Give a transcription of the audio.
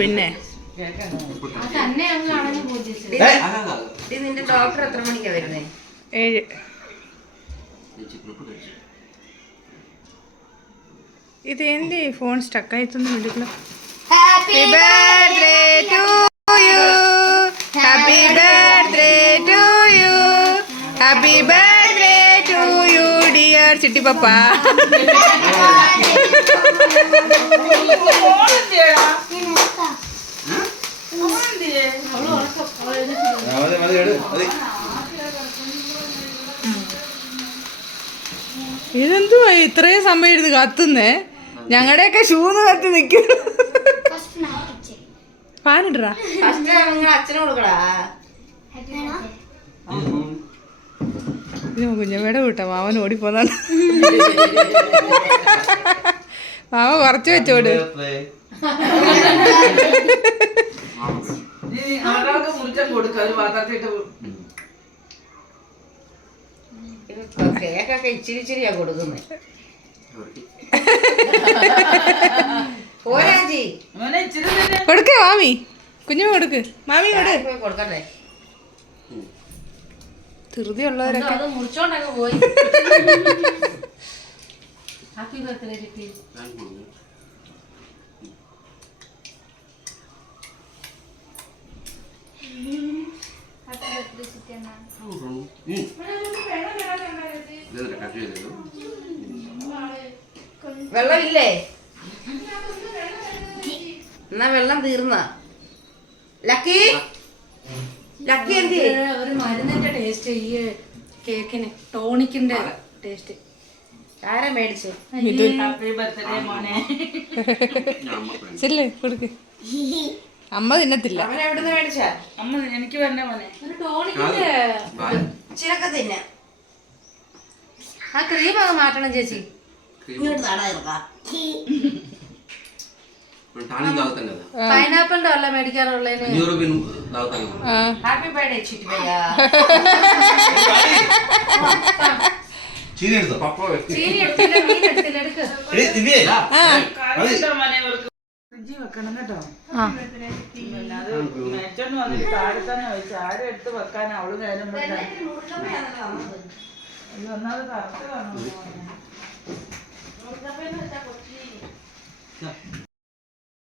പിന്നെ നിന്റെ ഡോക്ടർ എത്ര മണിക്കാ വരുന്നേ? 7. ഇത് എന്റെ ഫോൺ സ്റ്റക്കായിട്ടൊന്നും ഇല്ല. Happy birthday to you, happy birthday to you, happy birthday to you dear Chitti പപ്പ. ഇതെന്തുവാ ഇത്രയും സമയം ഇരുന്ന് കത്തുന്നേ? ഞങ്ങളുടെയൊക്കെ ഷൂന്ന് കത്തി നിൽക്കുന്നു. ഫാനിട്ടാ അച്ഛന് കൊടുക്കടാ. കുഞ്ഞമ്മയുടെ കൂട്ടാ മാവൻ ഓടിപ്പോന്നാണ്. മാവ കുറച്ച് വെച്ചോട്. കേക്കൊക്കെ ഇച്ചിരി ഇച്ചിരിയാ കൊടുക്കുന്നേ. കൊടുക്കേ മാമി, കുഞ്ഞമ്മ കൊടുക്ക്. മാമി കൊടുക്കണ്ടേ? ധൃതി ഉള്ളവരൊക്കെ മുറിച്ചോണ്ടങ്ങ് പോയി. ഹാപ്പി ബർത്ത്ഡേ ചിട്ടി. വെള്ളം ഇല്ലേ? എന്നാ വെള്ളം തീർന്ന ലക്കി ലക്കി എന്ത് ഒരു മരുന്നിന്റെ ടേസ്റ്റ് ഈ കേക്കിന് ടോണിക്കിന്റെ ടേസ്റ്റ്. ആരാ മേടിച്ചു? ഹാപ്പി ബർത്ത്ഡേ മോനെ. ശരിയല്ലേ കൊടുക്ക്. അമ്മ തിന്നത്തില്ല. അവൻ എവിടുന്ന് മേടിച്ചാ? അമ്മ എനിക്ക് വരണ മോനെ ഒരു ടോണിക്കിന്റെ ചിലക്ക തിന്ന. ആ ക്രീം അങ്ങ് മാറ്റണം ചേച്ചി. ഇങ്ങോട്ട് നടക്കാം. പൈനാപ്പിളിന്റെ വല്ല മേടിക്കാറുള്ളതിന്. ഹാപ്പി ബർത്ത്ഡേ ചിട്ടി ഭയ്യ. ചീനി എടുത്തില്ല, മീൻ എടുത്തില്ല, എടുക്ക്. ഫ്രിഡ്ജിൽ വെക്കണം കേട്ടോ. അത് മേച്ചോണ്ട് വന്നിട്ട് താഴെ തന്നെ വെച്ചു. ആരും എടുത്ത് വെക്കാൻ അവള് നേരം ഒന്നാമത് കറക്റ്റ് കാണുന്നു.